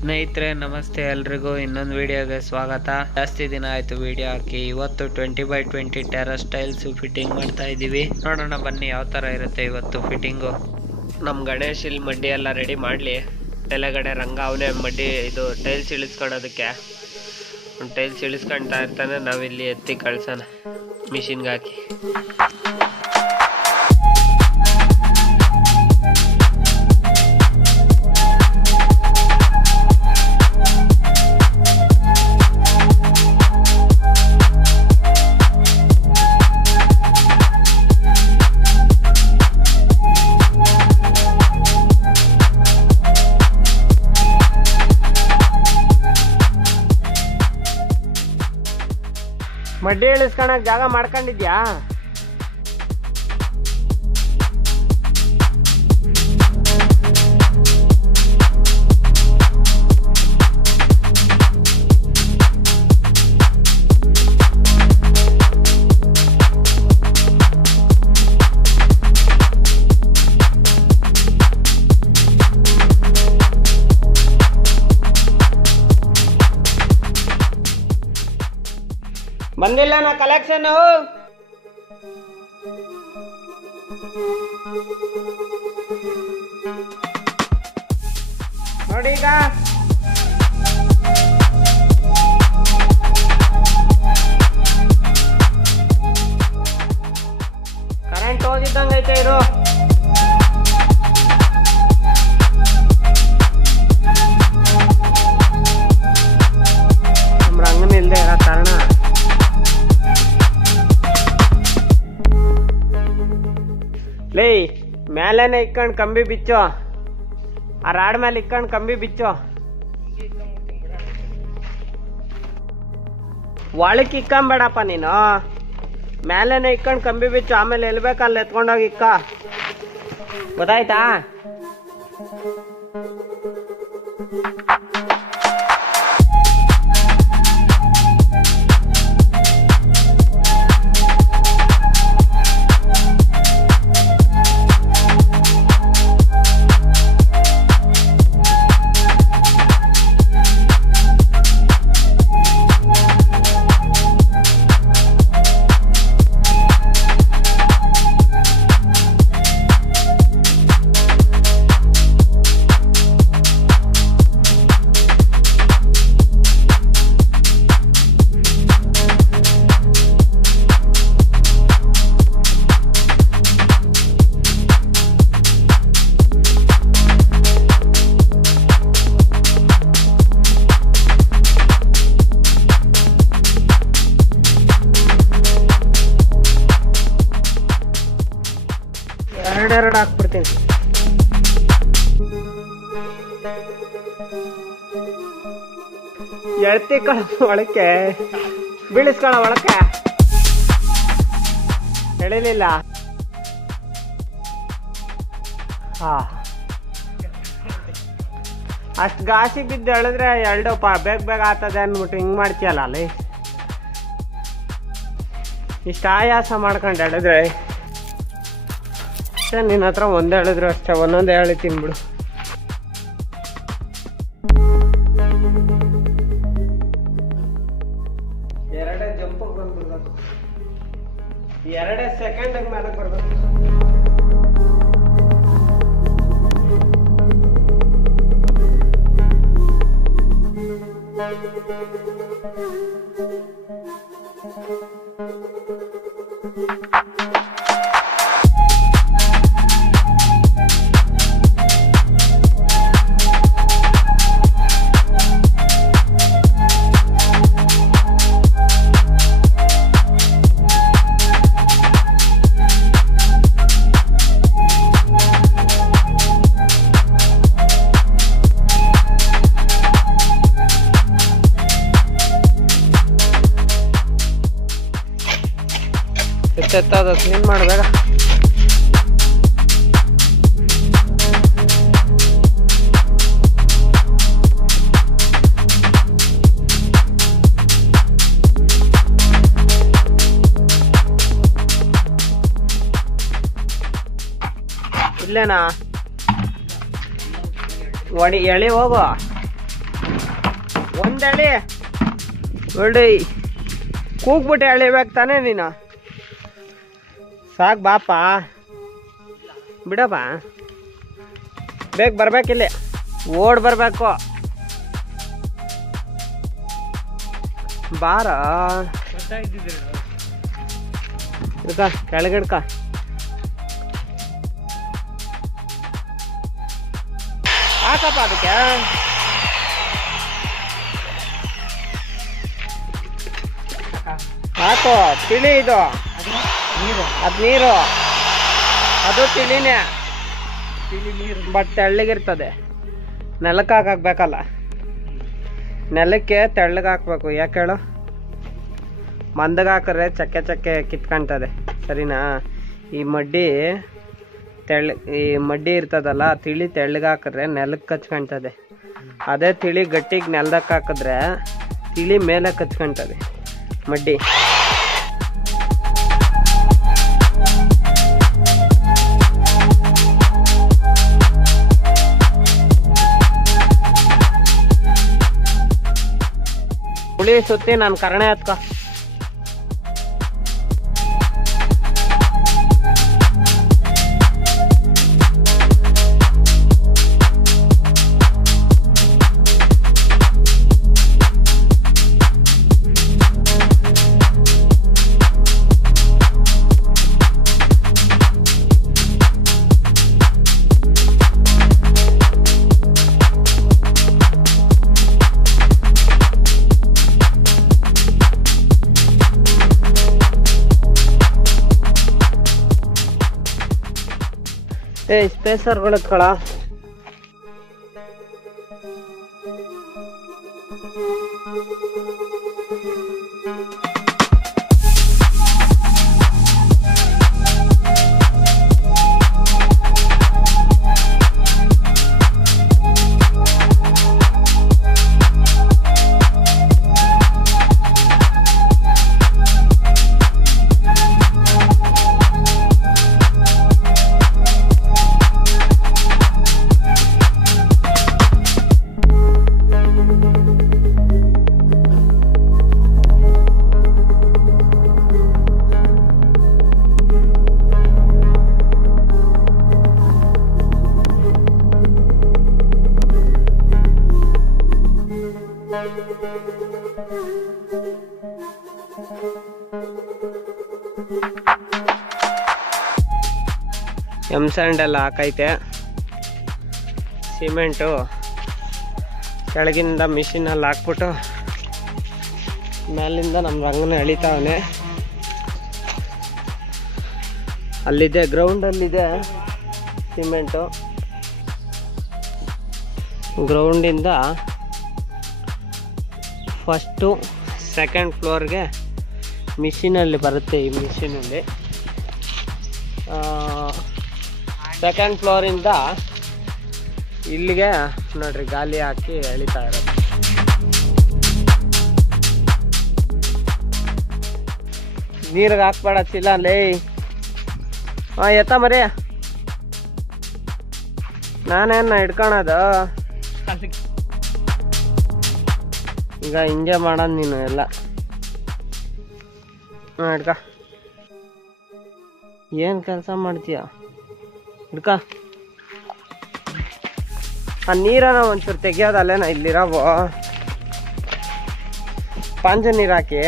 ಸ್ನೇಹಿತರೆ ನಮಸ್ತೆ, ಎಲ್ರಿಗೂ ಇನ್ನೊಂದು ವಿಡಿಯೋಗೆ ಸ್ವಾಗತ. ಜಾಸ್ತಿ ದಿನ ಆಯ್ತು ವಿಡಿಯೋ ಹಾಕಿ. ಇವತ್ತು 20x20 ಟೆರಸ್ ಟೈಲ್ಸ್ ಫಿಟ್ಟಿಂಗ್ ಮಾಡ್ತಾ ಇದೀವಿ. ನೋಡೋಣ ಬನ್ನಿ ಯಾವ ತರ ಇರುತ್ತೆ ಇವತ್ತು ಫಿಟ್ಟಿಂಗು. ನಮ್ ಗಣೇಶ್ ಇಲ್ಲಿ ಮಡ್ಡಿ ಎಲ್ಲ ರೆಡಿ ಮಾಡ್ಲಿ. ತೆಲೆಗಡೆ ರಂಗ ಅವನೇ ಮಡ್ಡಿ ಇದು ಟೈಲ್ಸ್ ಇಳಿಸ್ಕೊಳೋದಕ್ಕೆ ಟೈಲ್ಸ್ ಇಳಿಸ್ಕೊಳ್ತಾ ಇರ್ತಾನೆ. ನಾವಿಲ್ಲಿ ಎತ್ತಿ ಕಳ್ಸೋಣ ಮಿಷಿನ್ಗೆ ಹಾಕಿ. ಮಡ್ಡಿ ಇಳಿಸ್ಕೊಳಕ್ ಜಾಗ ಮಾಡ್ಕೊಂಡಿದ್ಯಾ? ಬಂದಿಲ್ಲ ನಾ ಕಲೆಕ್ಷನ್ ನೋಡಿ. ಈಗ ಕರೆಂಟ್ ಹೋಗಿದ್ದಂಗೈತೆ ಇರು. ನಮ್ಮ ರಂಗನ ಇಲ್ಲದೆ ಇರೋ ಕಾರಣ ಲೇ ಮೇಲೇನೆ ಇಕ್ಕೊಂಡು ಕಂಬಿ ಬಿಚ್ಚು. ಆ ರಾಡ್ ಮೇಲೆ ಇಕ್ಕೊಂಡು ಕಂಬಿ ಬಿಚ್ಚು. ಒಳಕ್ ಇಕ್ಕೊಂಬೇಡಪ್ಪ ನೀನು, ಮೇಲೇನೆ ಇಕ್ಕೊಂಡು ಕಂಬಿ ಬಿಚ್ಚು. ಆಮೇಲೆ ಎಲ್ಲಿ ಬೇಕಲ್ಲಿ ಎತ್ಕೊಂಡೋಗಿ ಇಕ್ಕ, ಗೊತ್ತಾಯ್ತಾ? ಎರಡೆರಡು ಹಾಕ್ಬಿಡ್ತೀನಿ. ಎಳ್ತಿಕಳ ಒಳಕ್ಕೆ ಬೀಳಿಸ್ಕೊಳ ಒಳಕ್ಕೆ ಎಳಿಲಿಲ್ಲ. ಹಾ, ಅಷ್ಟು ಗಾಸಿ ಬಿದ್ದು ಎಳಿದ್ರೆ ಎರಡು ಬೇಗ ಬೇಗ ಆಗ್ತದೆ ಅಂದ್ಬಿಟ್ಟು ಹಿಂಗ್ ಮಾಡ್ತೀಯಲ್ಲ ಅಲ್ಲಿ. ಇಷ್ಟ ಆಯಾಸ ಮಾಡ್ಕೊಂಡು ಎಳಿದ್ರೆ ನಿನ್ನ ಹತ್ರ ಒಂದೇ ಹೇಳಿದ್ರು ಅಷ್ಟೇ, ಒಂದೊಂದೇ ಹೇಳಿ ತಿನ್ಬಿಡು. ಎರಡೇ ಜಂಪಿಗೆ ಬಂದ್ಬಿಡ್ಬೇಕು, ಎರಡೇ ಸೆಕೆಂಡ್ ಮೇಲೆ ಬರ್ಬೇಕು. ಎತ್ತದ ಕ್ಲೀನ್ ಮಾಡಬೇಡ. ಇಲ್ಲೇನಾ? ಒಡಿ ಎಳಿ ಹೋಗು. ಒಂದೆಳಿ ನೋಡಿ ಕೂಗ್ಬಿಟ್ಟು ಎಳಿಬೇಕು ತಾನೇ ನೀನು. ಸಾಕು ಬಾಪ ಬಿಡಪ್ಪ, ಬೇಗ ಬರ್ಬೇಕಿಲ್ಲಿ, ಓಡ್ ಬರ್ಬೇಕು. ಬಾರ ಇಡ್ಕ ಕೆಳಗಿಡ್ಕ. ಹಾಕಪ್ಪ ಅದಕ್ಕೆ. ಹಾಕು, ತಿಳಿ ಇದು, ಅದ್ ನೀರು, ಅದು ತಿಳಿನೇ, ಬಟ್ ತೆಳ್ಳಗಿರ್ತದೆ. ನೆಲಕ್ಕೆ ಹಾಕಬೇಕಲ್ಲ, ನೆಲಕ್ಕೆ ತೆಳ್ಳಗೆ ಹಾಕ್ಬೇಕು. ಯಾಕೆ ಹೇಳು, ಮಂದಗೆ ಹಾಕಿದ್ರೆ ಚಕ್ಕೆ ಚಕ್ಕೆ ಕಿತ್ಕೊಂತದೆ, ಸರಿನಾ? ಈ ಮಡ್ಡಿ ಈ ಮಡ್ಡಿ ಇರ್ತದಲ್ಲ, ತಿಳಿ ತೆಳ್ಳಗೆ ಹಾಕಿದ್ರೆ ನೆಲಕ್ಕೆ ಕಚ್ಕೊಂತದೆ. ಅದೇ ತಿಳಿ ಗಟ್ಟಿಗೆ ನೆಲದಕ್ಕೆ ಹಾಕಿದ್ರೆ ತಿಳಿ ಮೇಲೆ ಕಚ್ಕೊಂತದೆ ಮಡ್ಡಿ. ಹುಳಿ ಸುತ್ತಿ ನಾನು ಕರ್ಣೆ ಹತ್ಕೊ. ಸ್ಪೇಸರ್ಗಳು ಕಳ ಸ್ಯಾಂಡ್ ಎಲ್ಲ ಹಾಕೈತೆ. ಸಿಮೆಂಟು ಕೆಳಗಿಂದ ಮಿಷಿನಲ್ಲಿ ಹಾಕ್ಬಿಟ್ಟು ಮೇಲಿಂದ ನಮ್ಮ ರಂಗನ ಎಳಿತಾವನೆ. ಅಲ್ಲಿದೆ, ಗ್ರೌಂಡಲ್ಲಿದೆ ಸಿಮೆಂಟು. ಗ್ರೌಂಡಿಂದ ಫಸ್ಟು ಸೆಕೆಂಡ್ ಫ್ಲೋರ್ಗೆ ಮಿಷಿನಲ್ಲಿ ಬರುತ್ತೆ. ಈ ಮಿಷಿನಲ್ಲಿ ಸೆಕೆಂಡ್ ಫ್ಲೋರಿಂದ ಇಲ್ಲಿಗೆ ನೋಡ್ರಿ ಗಾಲಿ ಹಾಕಿ ಎಳಿತಾ ಇರೋದು. ನೀರಿಗೆ ಹಾಕ್ಬೇಡ ಚೀಲ ಲೇ. ಎತ್ತ ಮರಿ, ನಾನೇನ ಹಿಡ್ಕೊಳೋದು ಈಗ ಹಿಂಗೆ ಮಾಡೋದು ನೀನು ಎಲ್ಲ. ಹಿಡ್ಕ, ಏನು ಕೆಲಸ ಮಾಡ್ತೀಯ? ಹಿಡ್ಕ. ಆ ನೀರನ್ನ ಒಂಚೂರು ತೆಗಿಯೋದಲ್ಲೇನ ಇಲ್ಲಿರವು ಪಾಂಜ ನೀರು ಹಾಕಿ.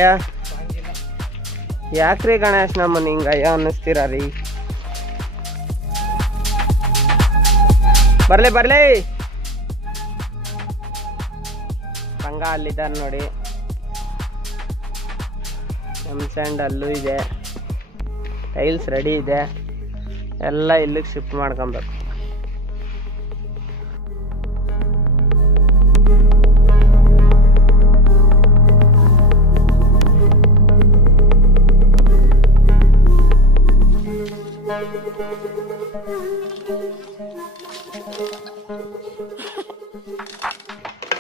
ಯಾಕ್ರಿ ಗಣೇಶ್ ನಮ್ಮನ್ನ ಹಿಂಗಯ್ಯ ಅನ್ನಿಸ್ತೀರ ರೀ? ಬರ್ಲಿ ಬರ್ಲಿ, ರಂಗ ಅಲ್ಲಿದ್ದಾರೆ ನೋಡಿ. ಸ್ಯಾಂಡ್ ಅಲ್ಲೂ ಇದೆ, ಟೈಲ್ಸ್ ರೆಡಿ ಇದೆ, ಎಲ್ಲ ಇಲ್ಲಿಗೆ ಶಿಫ್ಟ್ ಮಾಡ್ಕೊಬೇಕು.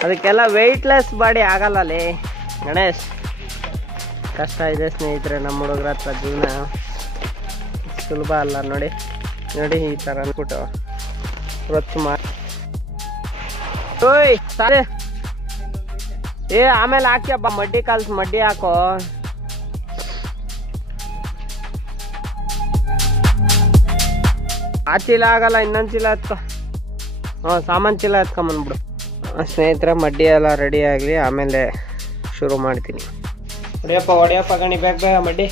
ಅದಕ್ಕೆಲ್ಲ ವೆಯ್ಟ್ಲೆಸ್ ಬಾಡಿ ಆಗಲ್ಲಲ್ಲಿ ಗಣೇಶ್. ಕಷ್ಟ ಇದೆ ಸ್ನೇಹಿತರೆ, ನಮ್ಮ ಹುಡುಗರ ಹತ್ರ ಜೀವನ ಸುಲಭ ಅಲ್ಲ. ನೋಡಿ ನೋಡಿ, ಈ ಥರ ಅನ್ಬಿಟ್ಟು ರೊಚ್ಚು ಮಾಡಿ. ಓಯ್ ಸಾರಿ, ಏ ಆಮೇಲೆ ಹಾಕ್ಯಪ್ಪ, ಮಡ್ಡಿ ಕಲ್ಸ್, ಮಡ್ಡಿ ಹಾಕೋ. ಆ ಚೀಲ ಆಗಲ್ಲ, ಇನ್ನೊಂದು ಚೀಲ ಎತ್ಕೊ. ಸಾಮಾನು ಚೀಲ ಎತ್ಕೊಂಬಂದ್ಬಿಡು. ಸ್ನೇಹಿತರೆ, ಮಡ್ಡಿ ಎಲ್ಲ ರೆಡಿ ಆಗಲಿ, ಆಮೇಲೆ ಶುರು ಮಾಡ್ತೀನಿ. ಹೊಡಿಯಪ್ಪ ಗಣಿ, ಬೇಗ ಮಡ್ಡಿ.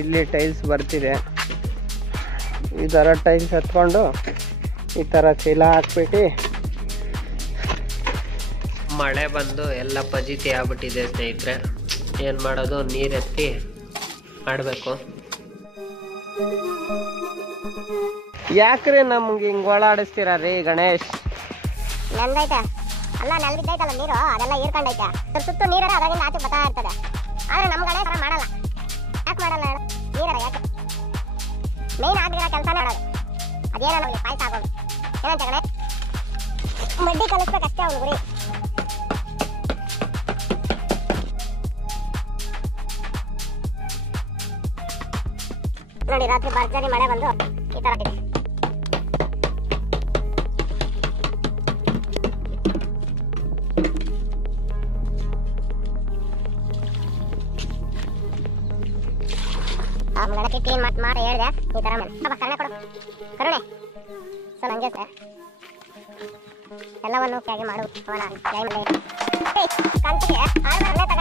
ಇಲ್ಲಿ ಟೈಲ್ಸ್ ಬರ್ತಿದೆ. ಈ ಥರ ಟೈಲ್ಸ್ ಎತ್ಕೊಂಡು ಈ ಥರ ಚೀಲ ಹಾಕ್ಬಿಟ್ಟು. ಮಳೆ ಬಂದು ಎಲ್ಲ ಫಜೀತಿ ಆಗ್ಬಿಟ್ಟಿದೆ ಸ್ನೇಹಿತರೆ. ಏನು ಮಾಡೋದು, ನೀರು ಎತ್ತಿ ಮಾಡಬೇಕು. ಯಾಕ್ರಿ ನಮ್ಗೆ ಹಿಂಗೆ ಓಡಾಡಿಸ್ತೀರ ರೀ ಗಣೇಶ್? ನೆಂದೈತೆ ಅಲ್ಲ, ನೆಲ್ದಿದ್ದೈತಲ್ಲ ನೀರು, ಅದೆಲ್ಲ ಹೀರ್ಕೊಂಡೈತೆ. ಸುತ್ತು ನೀರ ಅದರಿಂದ ಆಚೆ ಬರ್ತಾ ಇರ್ತದೆ. ಆದ್ರೆ ನಮ್ಮ ಗಣೇಶ ಮಾಡಲ್ಲ. ಯಾಕೆ ಮಾಡಲ್ಲ ಹೇಳು? ನೀರ ಯಾಕೆ ಮೇನ್ ಆಗಿರೋ ಕೆಲಸನೇ ಮಾಡೋದು. ಅದೇನೋ ನಮಗೆ ಪಾಯ್ಸ ಆಗೋದು. ಏನಂತ ಗಣೇಶ್? ಮಡ್ಡಿ ಕಲಿಸ್ಬೇಕಷ್ಟೇ ಅವ್ನು ಗುರಿ. ನೋಡಿ, ರಾತ್ರಿ ಭರ್ಜರಿ ಮಳೆ ಬಂದು ಈ ತರ ಇದೆ. ಗಣಕ್ಕೆ ಕ್ಲೀನ್ ಮಾಡಿ ಹೇಳಿದೆ ಈ ತರ ಕರುಣೆ ಕೊಡು, ಕರುಣೆ. ಸೊ ನಂಗೆ ಸರ್ ಎಲ್ಲವನ್ನು ಹೇಗೆ ಮಾಡು. ಅವನ ಕನ್ಸಿಗೆ 6 ತಗ